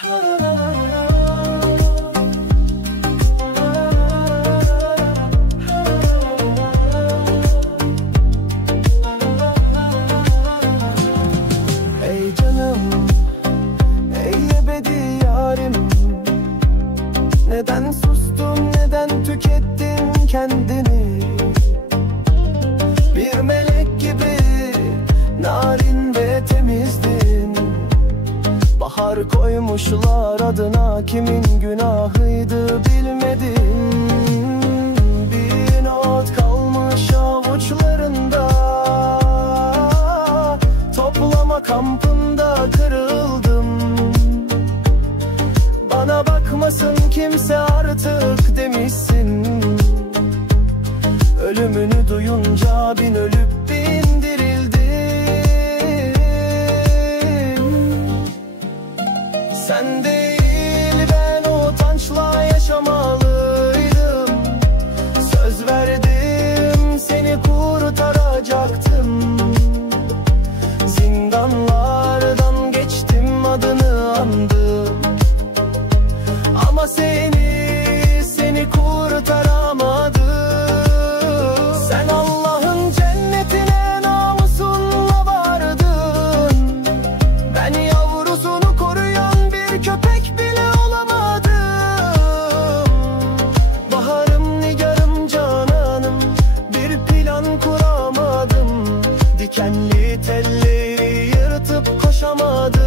Ey canım, ey ebedi yarim, neden sustun, neden tükettin kendini? Bir melek gibi narin ve temizdin. Bahar koymuşlar adına, kimin günahıydı bilmedim. Bir not kalmış avuçlarında, toplama kampında kırıldım. Bana bakmasın kimse artık demişsin. Ölümünü duyunca bin ölüp bindirildim. Sen değil ben o utançla yaşamalıydım. Söz verdim seni kurtaracaktım. Zindanlardan geçtim, adını andım. Ama seni kurtaramadım. Sen Allah'ın cennetine namusunla vardın. Ben yavrusunu koruyan bir köpek bile olamadım. Baharım, nigarım, cananım, bir plan kuramadım. Dikenli telleri yırtıp koşamadım.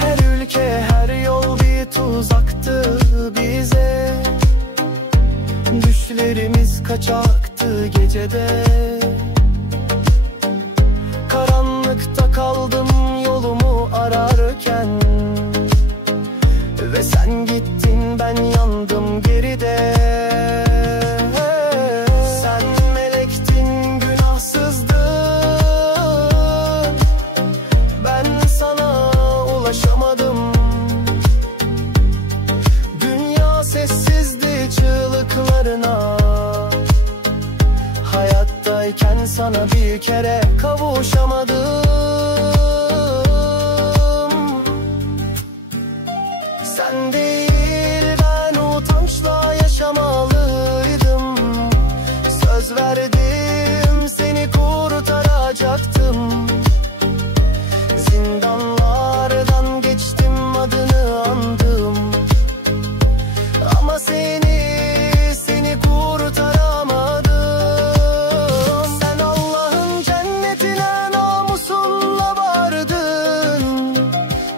Her ülke, her yol bir tuzaktı bize. Düşlerimiz kaçaktı gecede. Karanlıkta kaldım yolumu ararken, ve sen gittin, ben yandım geride. Sen melektin, günahsızdın. Ben sana ulaşamadım. Dünya sessizdi çığlıklarına. Hayattayken sana bir kere kavuşamadım. Sen değil ben utançla yaşamalıydım. Söz verdim seni kurtaracaktım. Zindanlardan geçtim, adını andım. Ama seni kurtaramadım. Sen Allah'ın cennetine namusunla vardın.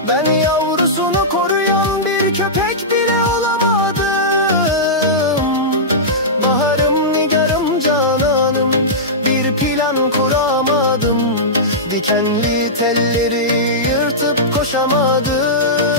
Ben yavrusunu koruyan bir köpek bile olamadım. Baharım, nigarım, cananım, bir plan kuramadım. Dikenli telleri yırtıp koşamadım.